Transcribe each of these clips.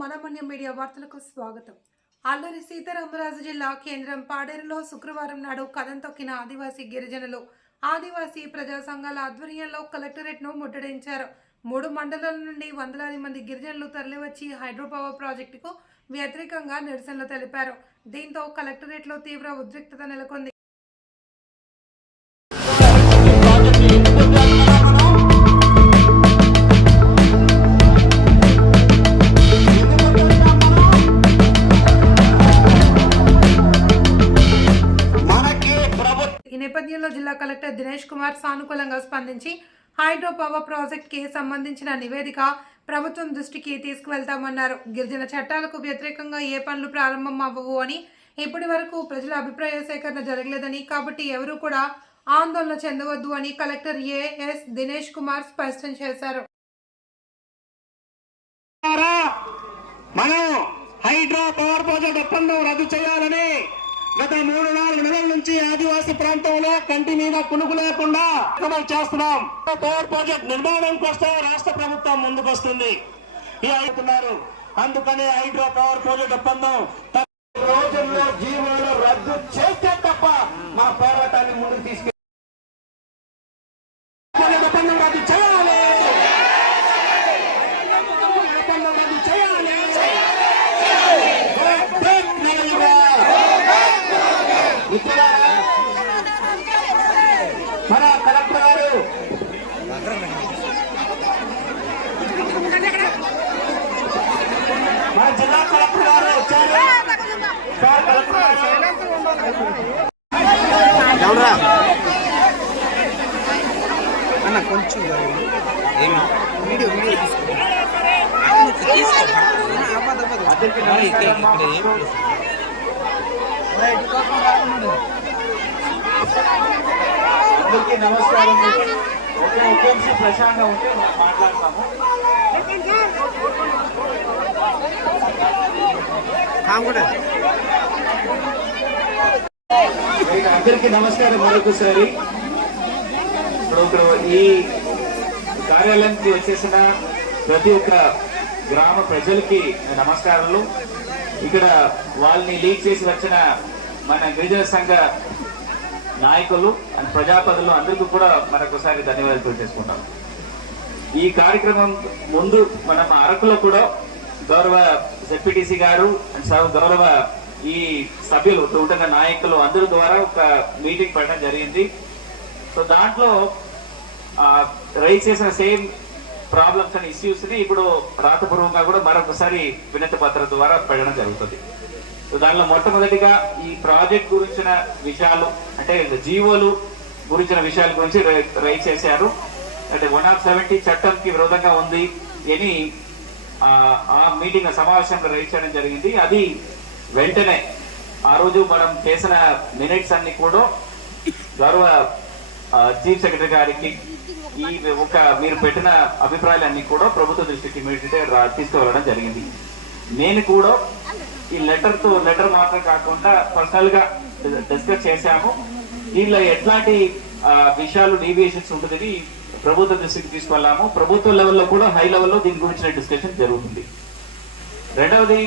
మనమన్య media వార్తలకు స్వాగతం. అల్లూరి సీతారామరాజు జిల్లా కేంద్రం పాడేరులో శుక్రవారం నాడు కథం తొక్కిన ఆదివాసీ గిరిజనులు ఆదివాసీ ప్రజా సంఘాల ఆధ్వర్యంలో కలెక్టరేట్ను ముట్టడించారు. మూడు మండలాల నుండి వందలాది మంది గిరిజనులు తరలివచ్చి హైడ్రోపవర్ ప్రాజెక్టుకు వ్యతిరేకంగా నిరసనలు తెలిపారు. దీంతో కలెక్టరేట్లో తీవ్ర ఉద్రిక్తత నెలకొంది. ఈ జిల్లా కలెక్టర్ దినేష్ కుమార్ సానుకూలంగా స్పందించి హైడ్రో పవర్ ప్రాజెక్ట్కి సంబంధించిన నివేదిక ప్రభుత్వం దృష్టికి తీసుకువెళ్తామన్నారు. గిరిజన చట్టాలకు వ్యతిరేకంగా ఏ పనులు ప్రారంభం అవ్వవు అని ఇప్పటి వరకు ప్రజల అభిప్రాయ సేకరణ జరగలేదని కాబట్టి ఎవరూ కూడా ఆందోళన చెందవద్దు అని కలెక్టర్ ఏఎస్ దినేష్ కుమార్ స్పష్టం చేశారు. మనం హైడ్రా పవర్ ప్రాజెక్ట్ ఒప్పందం రద్దు చేయాలని గత మూడు నాలుగు నెలల నుంచి ఆదివాసీ ప్రాంతంలో కంటి మీద కునుకు లేకుండా మనం చేస్తున్నాం. పవర్ ప్రాజెక్ట్ నిర్మాణం కోసం రాష్ట్ర ప్రభుత్వం ముందుకొస్తుంది. ఈ అవుతున్నారు అందుకని హైడ్రో పవర్ ప్రాజెక్ట్ ఒప్పందం తప్ప రోజుల్లో జీవోలు రద్దు చేస్తే తప్ప మా పోరాటాన్ని ముందుకు తీసుకెళ్ళి ఒప్పందం రద్దు చేయాలి ఒప్పందం రద్దు చేయాలి Break Nigeria! మిత్రులారా, మన కలెక్టర్ గారు మన జిల్లా అన్న కొంచెం. ఏమి? Video video? అందరికీ నమస్కారం. ఒకే నిమిషం ప్రశాంతంగా ఉంటే మాట్లాడతాము. అందరికీ నమస్కారం మరొకసారి. ఇప్పుడు ఈ కార్యాలయానికి వచ్చేసిన ప్రతి ఒక్క గ్రామ ప్రజలకి నమస్కారాలు. ఇక్కడ వాళ్ళని లీడ్ చేసి వచ్చిన మన గిరిజన సంఘ నాయకులు అండ్ ప్రజాపతులు అందరికీ కూడా మరొకసారి ధన్యవాదాలు తెలియజేసుకుంటాం. ఈ కార్యక్రమం ముందు మనం అరకులో కూడా గౌరవ జెడ్పీటీసీ గారు అండ్ స- గౌరవ ఈ సభ్యులు ఉండగా నాయకులు అందరి ద్వారా ఒక మీటింగ్ పెట్టడం జరిగింది. సో దాంట్లో రైజ్ చేసిన సేమ్ ప్రాబ్లమ్స్ అండ్ ఇష్యూస్ని ఇప్పుడు రాతపూర్వకంగా కూడా మరొకసారి వినతి పత్రం ద్వారా పెట్టడం జరుగుతుంది. సో దానిలో మొట్టమొదటిగా ఈ ప్రాజెక్ట్ గురించిన విషయాలు అంటే జీవోలు గురించిన విషయాల గురించి రై- రైజ్ చేశారు. అంటే వన్ ఆఫ్ సెవెంటీ చట్టంకి విరోధంగా ఉంది అని ఆ, మీటింగ్ సమావేశంలో రైజ్ చేయడం జరిగింది. అది వెంటనే ఆ రోజు మనం చేసిన మినిట్స్ అన్ని కూడా గౌరవ చీఫ్ సెక్రటరీ గారికి ఈ ఒక మీరు పెట్టిన అభిప్రాయాలన్నీ కూడా ప్రభుత్వ దృష్టికి ఇమీడియట్ తీసుకువెళ్ళడం జరిగింది. నేను కూడా ఈ లెటర్తో లెటర్ మాత్రం కాకుండా పర్సనల్గా డిస్కస్ చేశాము. దీనిలో ఎట్లాంటి విషయాలు డీవియేషన్స్ ఉంటుంది ప్రభుత్వ దృష్టికి తీసుకెళ్ళాము ప్రభుత్వ లెవెల్లో కూడా హై లెవెల్లో దీని గురించిన డిస్కషన్ జరుగుతుంది. రెండవది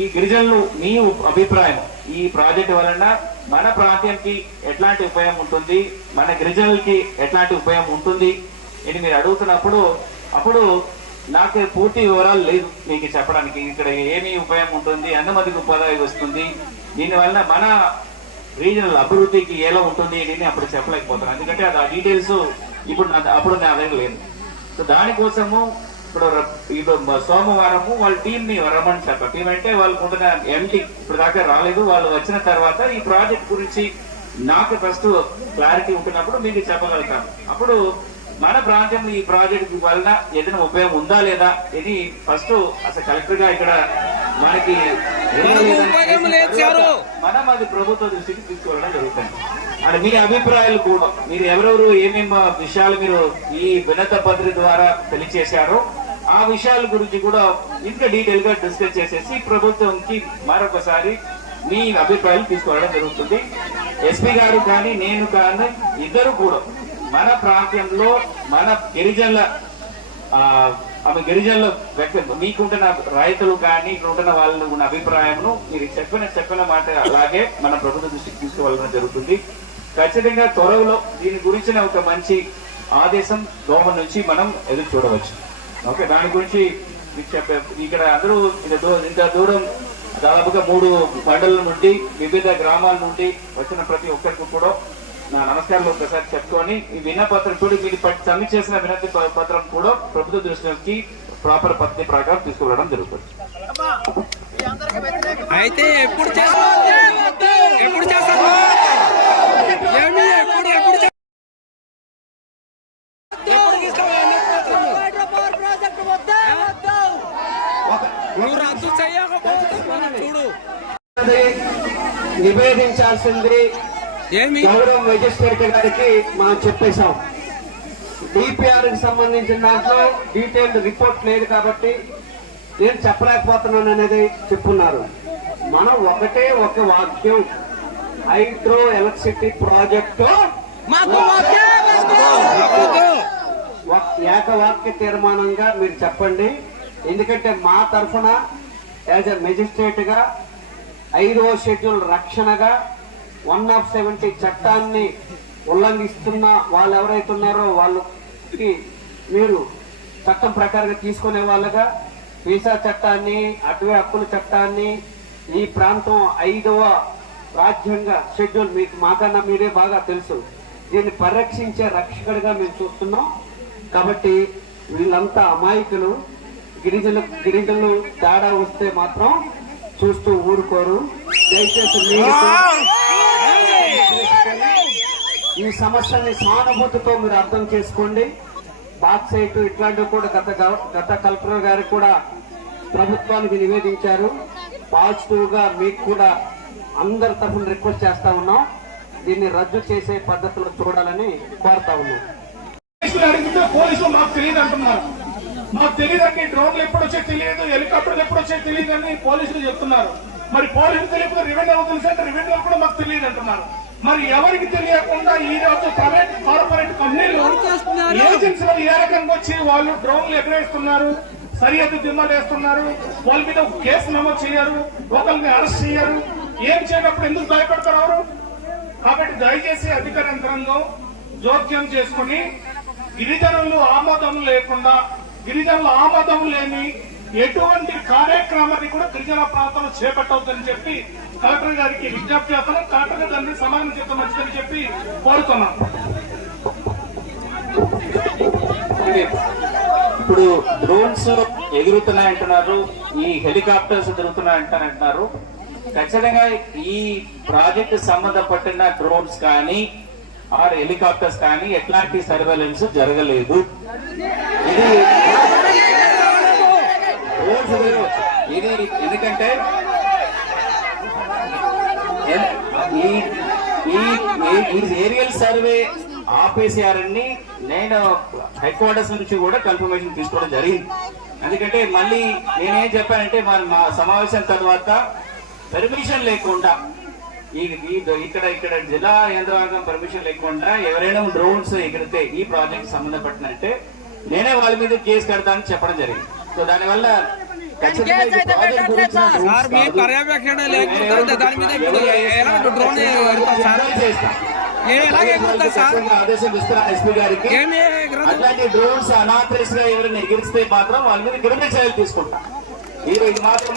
ఈ గిరిజనులు మీ అభిప్రాయం ఈ ప్రాజెక్ట్ వలన మన ప్రాంతానికి ఎట్లాంటి ఉపయోగం ఉంటుంది? మన గిరిజనులకి ఎట్లాంటి ఉపయోగం ఉంటుంది? అని మీరు అడుగుతున్నప్పుడు అప్పుడు నాకు పూర్తి వివరాలు లేదు మీకు చెప్పడానికి. ఇక్కడ ఏమి ఉపయోగం ఉంటుంది? ఎంతమందికి ఉపాధి వస్తుంది. దీని వలన మన రీజనల్ అభివృద్ధికి ఎలా ఉంటుంది అని అప్పుడు చెప్పలేకపోతాను ఎందుకంటే అది ఆ డీటెయిల్స్ ఇప్పుడు నా అప్పుడు నా దగ్గర లేదు. సో దానికోసము ఇప్పుడు ర- ఇప్పుడు సోమవారము వాళ్ళ టీంని రమ్మని చెప్పారు టీం అంటే వాళ్ళు ఉంటున్న ఎంటీ ఇప్పుడు దాకా రాలేదు. వాళ్ళు వచ్చిన తర్వాత ఈ ప్రాజెక్ట్ గురించి నాకు ఫస్ట్ క్లారిటీ ఉంటున్నప్పుడు మీకు చెప్పగలుగుతాను. అప్పుడు మన ప్రాంతంలో ఈ ప్రాజెక్ట్ వలన ఏదైనా ఉపయోగం ఉందా లేదా ఇది ఫస్ట్ అసలు కలెక్టర్గా ఇక్కడ మనకి. మనం అది ప్రభుత్వ దృష్టికి తీసుకువెళ్ళడం జరుగుతుంది అండ్ మీ అభిప్రాయాలు కూడా మీరు ఎవరెవరు ఏమేమి విషయాలు మీరు ఈ వినత పత్రిక ద్వారా తెలియచేశారో ఆ విషయాల గురించి కూడా ఇంకా డీటెయిల్గా డిస్కస్ చేసేసి ప్రభుత్వంకి మరొకసారి మీ అభిప్రాయాలు తీసుకోవడం జరుగుతుంది ఎస్పీ గారు కానీ నేను కానీ ఇద్దరు కూడా మన ప్రాంతంలో మన గిరిజనుల ఆమె గిరిజనులు వ్యక్తి మీకుంటున్న రైతులు కానీ ఇక్కడ ఉంటున్న వాళ్ళు ఉన్న అభిప్రాయమును మీరు చెప్పిన చెప్పిన మాట అలాగే మన ప్రభుత్వ దృష్టికి తీసుకువెళ్ళడం జరుగుతుంది. ఖచ్చితంగా త్వరలో దీని గురించిన ఒక మంచి ఆదేశం గవర్నమెంట్ నుంచి మనం ఎదురు చూడవచ్చు. ఓకే దాని గురించి మీకు చెప్పే ఇక్కడ అందరూ ఇంత ఇంత దూరం దాదాపుగా మూడు మండలం నుండి వివిధ గ్రామాల నుండి వచ్చిన ప్రతి ఒక్కరికి కూడా నా నమస్కారాలు ఒకసారి చెప్పుకొని ఈ విన్నపత్రం కూడా మీరు సబ్మిట్ చేసిన వినతి పత్రం కూడా ప్రభుత్వ దృష్టికి ప్రాపర్ పద్ధతి ప్రకారం తీసుకువెళ్ళడం జరుగుతుంది. అయితే ఎప్పుడు చేస్తారు ఎప్పుడు? నువ్వు రద్దు చేయకపోతే చూడు. నివేదించాల్సింది గౌరవ మెజిస్ట్రేట్ గారికి మనం చెప్పేశాం. డిపిఆర్కి సంబంధించిన దాంట్లో డీటెయిల్డ్ రిపోర్ట్ లేదు కాబట్టి నేను చెప్పలేకపోతున్నాను అనేది చెప్పున్నారు. మనం ఒకటే ఒక వాక్యం. Hydro electricity project. ఏకవాక్య తీర్మానంగా మీరు చెప్పండి. ఎందుకంటే మా తరఫున యాజ్ ఎ మెజిస్ట్రేట్గా ఐదవ షెడ్యూల్ రక్షణగా వన్ ఆఫ్ సెవెంటీ చట్టాన్ని ఉల్లంఘిస్తున్న వాళ్ళు ఎవరైతే ఉన్నారో వాళ్ళకి మీరు చట్టం ప్రకారంగా తీసుకునే వాళ్ళగా వీసా చట్టాన్ని అటవీ హక్కుల చట్టాన్ని ఈ ప్రాంతం ఐదవ రాజ్యాంగ షెడ్యూల్ మీకు మాకన్నా మీరే బాగా తెలుసు. దీన్ని పరిరక్షించే రక్షకుడిగా మేము చూస్తున్నాం. కాబట్టి వీళ్ళంతా అమాయకులు. గిరిజన గిరిజనులు తేడా వస్తే మాత్రం చూస్తూ ఊరుకోరు. దయచేసి మీరు ఈ సమస్యని సానుభూతితో మీరు అర్థం చేసుకోండి. బాక్సైట్ ఇట్లాంటివి కూడా గత గత కలెక్టర్ గారు కూడా ప్రభుత్వానికి నివేదించారు. పాజిటివ్గా మీకు కూడా అందరి తరఫున రిక్వెస్ట్ చేస్తా ఉన్నాం. దీన్ని రద్దు చేసే పద్ధతులు చూడాలని కోరుతా ఉన్నాం. అడిగితే పోలీసులు మాకు తెలియదు అంటున్నారు. మాకు తెలియదు డ్రోన్లు ఎప్పుడు వచ్చే తెలియదు హెలికాప్టర్లు ఎప్పుడు వచ్చే తెలియదు అని పోలీసులు చెప్తున్నారు. మరి పోలీసులు తెలియదు రివెన్యూ అవుతుంది అంటే రివెన్యూ కూడా మాకు తెలియదు అంటున్నారు. మరి ఎవరికి తెలియకుండా ఈ రోజు ప్రైవేట్ కార్పొరేట్ కంపెనీలు ఏజెన్సీలు ఏ రకంగా వచ్చి వాళ్ళు డ్రోన్లు ఎగరేస్తున్నారు సరిహద్దు దిమ్మలు వేస్తున్నారు వాళ్ళ మీద కేసు నమోదు చేయరు ఒకరిని అరెస్ట్ చేయరు ఏం చేయనప్పుడు ఎందుకు భయపడతారు ఎవరు? కాబట్టి దయచేసి అధికార యంత్రాంగం జోక్యం చేసుకుని గిరిజనులు ఆమోదం లేకుండా గిరిజనులు ఆమోదం లేని ఎటువంటి కార్యక్రమాన్ని కూడా గిరిజన ప్రాంతంలో చేపట్టవద్దని చెప్పి కలెక్టర్ గారికి విజ్ఞప్తి చేస్తున్నాం కలెక్టర్ గారు దాన్ని సమాధానం చేస్తాం మంచిదని చెప్పి కోరుతున్నాం ఇప్పుడు డ్రోన్స్ ఎగురుతున్నాయి అంటున్నారు ఈ హెలికాప్టర్స్ తిరుగుతున్నాయి అంటున్నారు ఖచ్చితంగా ఈ ప్రాజెక్ట్ సంబంధపట్టిన డ్రోన్స్ కానీ ఆర్ హెలికాప్టర్స్ కానీ ఎట్లాంటి సర్వేలెన్స్ జరగలేదు. ఇది ఇది ఎందుకంటే ఈ ఈ ఈ- ఏరియల్ సర్వే ఆపేసారని నేను హెడ్ క్వార్టర్స్ నుంచి కూడా కన్ఫర్మేషన్ తీసుకోవడం జరిగింది. ఎందుకంటే మళ్ళీ నేనేం చెప్పానంటే మన మా సమావేశం తర్వాత పర్మిషన్ లేకుండా ఈ ఈ- ఇక్కడ ఇక్కడ జిల్లా యంత్రాంగం పర్మిషన్ లేకుండా ఎవరైనా డ్రోన్స్ ఎగిరితే ఈ ప్రాజెక్ట్ సంబంధపడినంటే నేనే వాళ్ళ మీద కేసు కడతానని చెప్పడం జరిగింది. సో దానివల్ల సార్? మీ. పర్యవేక్షణ లేకపోతే దాని మీద ఇప్పుడు ఎలా డ్రోన్ ఎగురుతాం సార్? నేను ఎలాగ ఎగురుతా సార్? ఏమి డ్రోన్స్గా ఎవరైనా ఎగిరిస్తే మాత్రం వాళ్ళ మీద క్రిమినల్ చర్యలు తీసుకుంటా. మాత్రం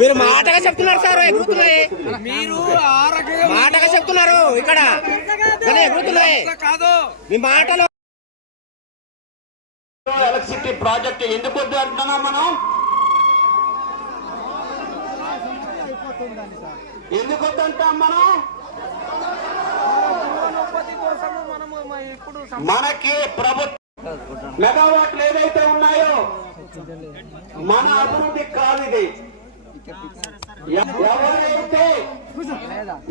మీరు మాటగా చెప్తున్నారు సార్ ఎగురుతున్నాయి. మీరు మాటగా చెప్తున్నారు ఇక్కడ. కానీ ఎగురుతున్నాయి. కాదు. మీ మాటలు ఎలక్ట్రిసిటీ ప్రాజెక్ట్ ఎందుకు వద్దు అంటున్నాం మనం? ఎందుకు వద్దు అంటాం మనం? మనకి ప్రభుత్వం మెగావాట్లు ఏదైతే ఉన్నాయో మన అభివృద్ధి కాదు ఇది. ఎవరైతే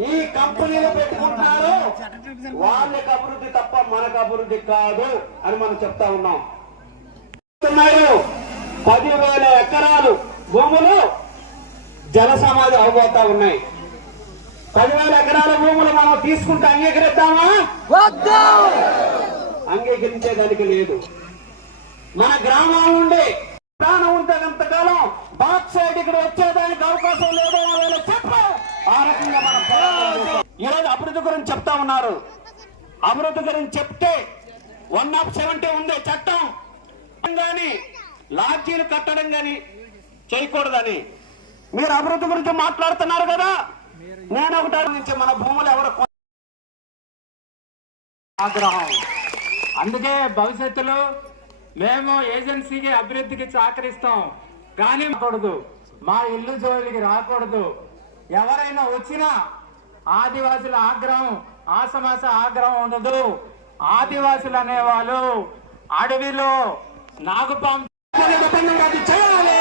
ఈ కంపెనీలు పెట్టుకుంటున్నారో వాళ్ళకి అభివృద్ధి తప్ప మనకు అభివృద్ధి కాదు అని మనం చెప్తా ఉన్నాం. పదివేల ఎకరాలు భూములు జల సమాధి అవబోతా ఉన్నాయి. పదివేల ఎకరాల భూములు మనం తీసుకుంటే అంగీకరిద్దామా? అంగీకరించేదానికి లేదు. మన గ్రామాల నుండి ప్రాణం ఉంటేంతకాలం బాక్ సైడ్ ఇక్కడ వచ్చేదానికి అవకాశం లేదో వాళ్ళు చెప్పు. ఆ రకంగా మనం పోరాటం చేస్తాం. ఈరోజు అభివృద్ధి గురించి చెప్తా ఉన్నారు. అభివృద్ధి గురించి చెప్తే వన్ ఆఫ్ సెవెంటీ ఉంది చట్టం. కానీ లాడ్జీలు కట్టడం కానీ చేయకూడదని. మీరు అభివృద్ధి గురించి మాట్లాడుతున్నారు కదా? నేను ఒకటి నుంచి మన భూములు ఎవరు కొన- ఆగ్రహం. అందుకే భవిష్యత్తులో మేము ఏజెన్సీకి అభివృద్ధికి సహకరిస్తాం. కానీ కూడదు మా ఇల్లు జోలికి రాకూడదు. ఎవరైనా వచ్చినా ఆదివాసుల ఆగ్రహం ఆసమాస ఆగ్రహం ఉండదు. ఆదివాసులు అనేవాళ్ళు అడవిలో నాగుపాం ఒప్పందం రద్దు చేయాలి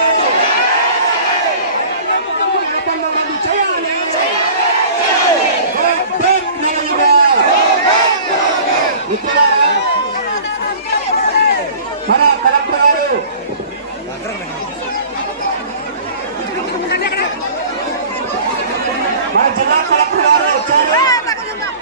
ఒప్పందం రద్దు చేయాలి బ్రేక్ నిలయుగా. మిత్రులారా, మన కలెక్టర్ గారు మన జిల్లా కలెక్టర్ గారు వచ్చారు సార్ కలెక్టర్ గారు